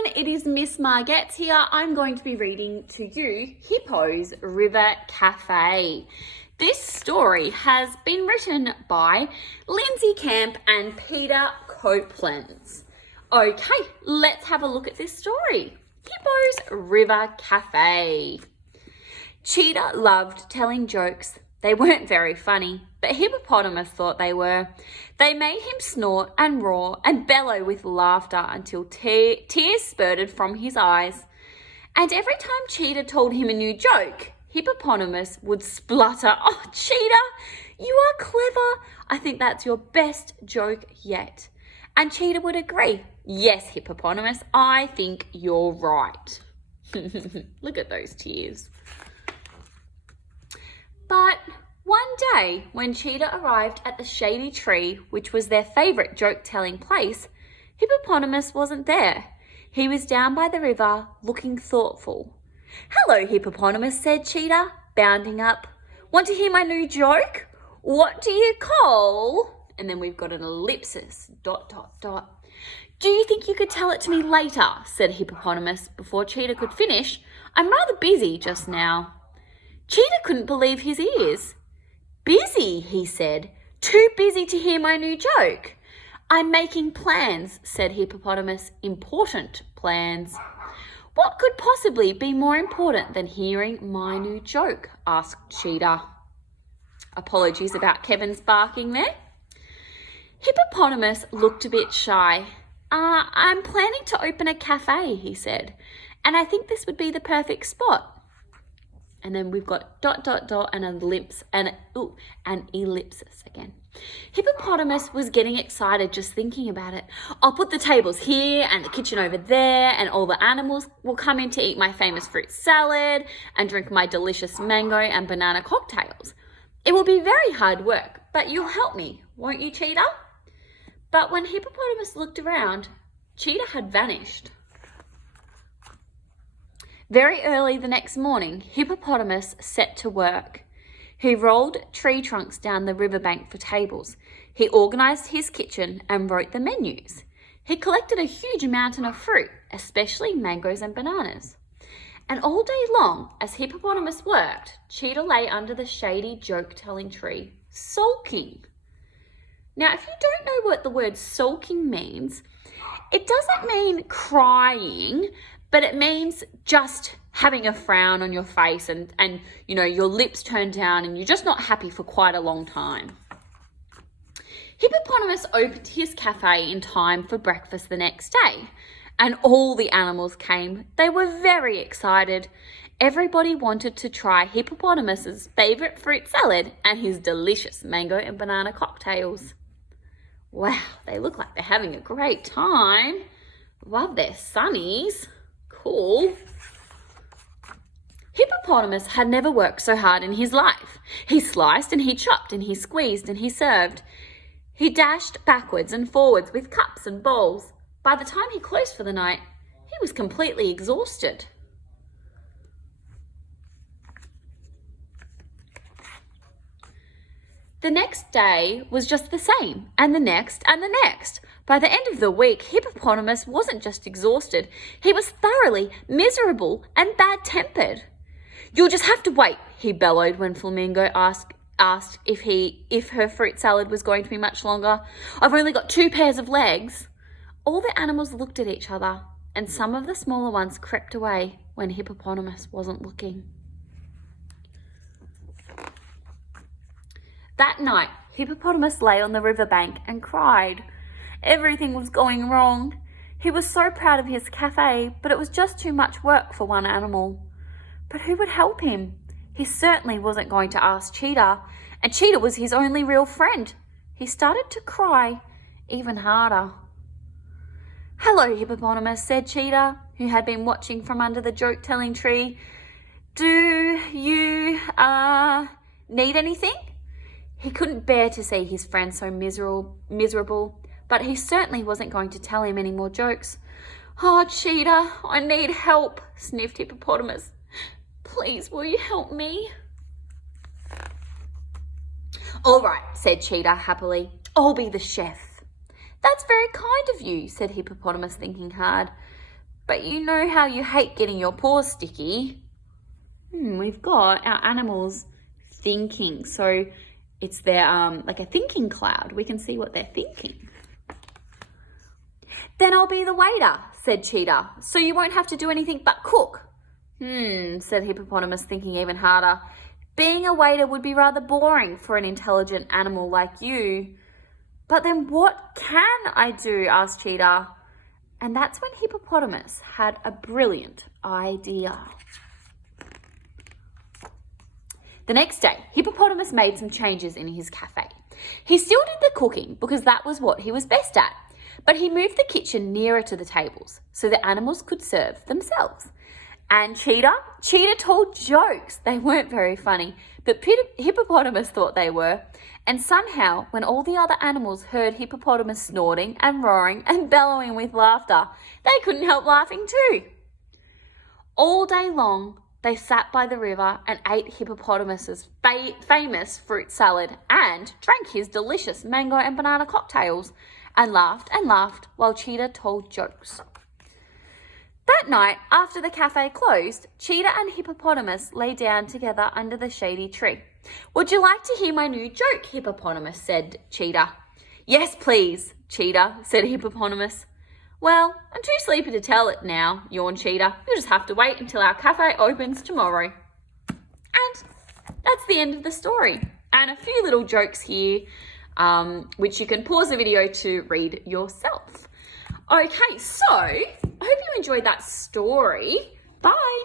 everyone, it is Miss Margette here. I'm going to be reading to you Hippo's River Cafe. This story has been written by Lindsay Camp and Peter Copeland. Okay, let's have a look at this story. Hippo's River Cafe. Cheetah loved telling jokes. They weren't very funny, but Hippopotamus thought they were. They made him snort and roar and bellow with laughter until tears spurted from his eyes. And every time Cheetah told him a new joke, Hippopotamus would splutter, "Oh, Cheetah, you are clever. I think that's your best joke yet." And Cheetah would agree, "Yes, Hippopotamus, I think you're right." Look at those tears. But one day, when Cheetah arrived at the shady tree, which was their favourite joke-telling place, Hippopotamus wasn't there. He was down by the river, looking thoughtful. "Hello, Hippopotamus," said Cheetah, bounding up. "Want to hear my new joke? What do you call..." And then we've got an ellipsis, ... "Do you think you could tell it to me later?" said Hippopotamus before Cheetah could finish. "I'm rather busy just now." Cheetah couldn't believe his ears. "Busy," he said. "Too busy to hear my new joke." "I'm making plans," said Hippopotamus. "Important plans." "What could possibly be more important than hearing my new joke?" asked Cheetah. Apologies about Kevin's barking there. Hippopotamus looked a bit shy. I'm planning to open a cafe," he said, "and I think this would be the perfect spot." And then we've got ... and an ellipsis again. Hippopotamus was getting excited just thinking about it. "I'll put the tables here and the kitchen over there, and all the animals will come in to eat my famous fruit salad and drink my delicious mango and banana cocktails. It will be very hard work, but you'll help me, won't you, Cheetah?" But when Hippopotamus looked around, Cheetah had vanished. Very early the next morning, Hippopotamus set to work. He rolled tree trunks down the riverbank for tables. He organised his kitchen and wrote the menus. He collected a huge mountain of fruit, especially mangoes and bananas. And all day long, as Hippopotamus worked, Cheetah lay under the shady joke-telling tree, sulking. Now, if you don't know what the word sulking means, it doesn't mean crying, but it means just having a frown on your face and you know, your lips turned down and you're just not happy for quite a long time. Hippopotamus opened his cafe in time for breakfast the next day, and all the animals came. They were very excited. Everybody wanted to try Hippopotamus's favourite fruit salad and his delicious mango and banana cocktails. Wow, they look like they're having a great time. Love their sunnies. Cool. Hippopotamus had never worked so hard in his life. He sliced and he chopped and he squeezed and he served. He dashed backwards and forwards with cups and bowls. By the time he closed for the night, he was completely exhausted. The next day was just the same, and the next and the next. By the end of the week, Hippopotamus wasn't just exhausted, he was thoroughly miserable and bad-tempered. "You'll just have to wait," he bellowed when Flamingo asked if her fruit salad was going to be much longer. "I've only got 2 pairs of legs." All the animals looked at each other, and some of the smaller ones crept away when Hippopotamus wasn't looking. That night, Hippopotamus lay on the riverbank and cried. Everything was going wrong. He was so proud of his cafe, but it was just too much work for one animal. But who would help him? He certainly wasn't going to ask Cheetah, and Cheetah was his only real friend. He started to cry even harder. "Hello, Hippopotamus," said Cheetah, who had been watching from under the joke-telling tree. "Do you, need anything?" He couldn't bear to see his friend so miserable, but he certainly wasn't going to tell him any more jokes. "Oh, Cheetah, I need help," sniffed Hippopotamus. "Please, will you help me?" "All right," said Cheetah happily. "I'll be the chef." "That's very kind of you," said Hippopotamus, thinking hard. but you know how you hate getting your paws sticky. We've got our animals thinking. So it's their, like a thinking cloud. We can see what they're thinking. Then I'll be the waiter, said Cheetah, so you won't have to do anything but cook. Said Hippopotamus, thinking even harder. Being a waiter would be rather boring for an intelligent animal like you. But then what can I do? Asked Cheetah. And that's when Hippopotamus had a brilliant idea. The next day, Hippopotamus made some changes in his cafe. He still did the cooking because that was what he was best at, but he moved the kitchen nearer to the tables so the animals could serve themselves. And Cheetah told jokes. They weren't very funny, but Hippopotamus thought they were. And somehow, when all the other animals heard Hippopotamus snorting and roaring and bellowing with laughter, they couldn't help laughing too. All day long, they sat by the river and ate Hippopotamus's famous fruit salad and drank his delicious mango and banana cocktails and laughed while Cheetah told jokes. That night, after the cafe closed, Cheetah and Hippopotamus lay down together under the shady tree. Would you like to hear my new joke, Hippopotamus? Said Cheetah. Yes, please, Cheetah, said Hippopotamus. Well, I'm too sleepy to tell it now, yawned Cheetah. You'll just have to wait until our cafe opens tomorrow. And that's the end of the story. And a few little jokes here, which you can pause the video to read yourself. Okay, so I hope you enjoyed that story. Bye.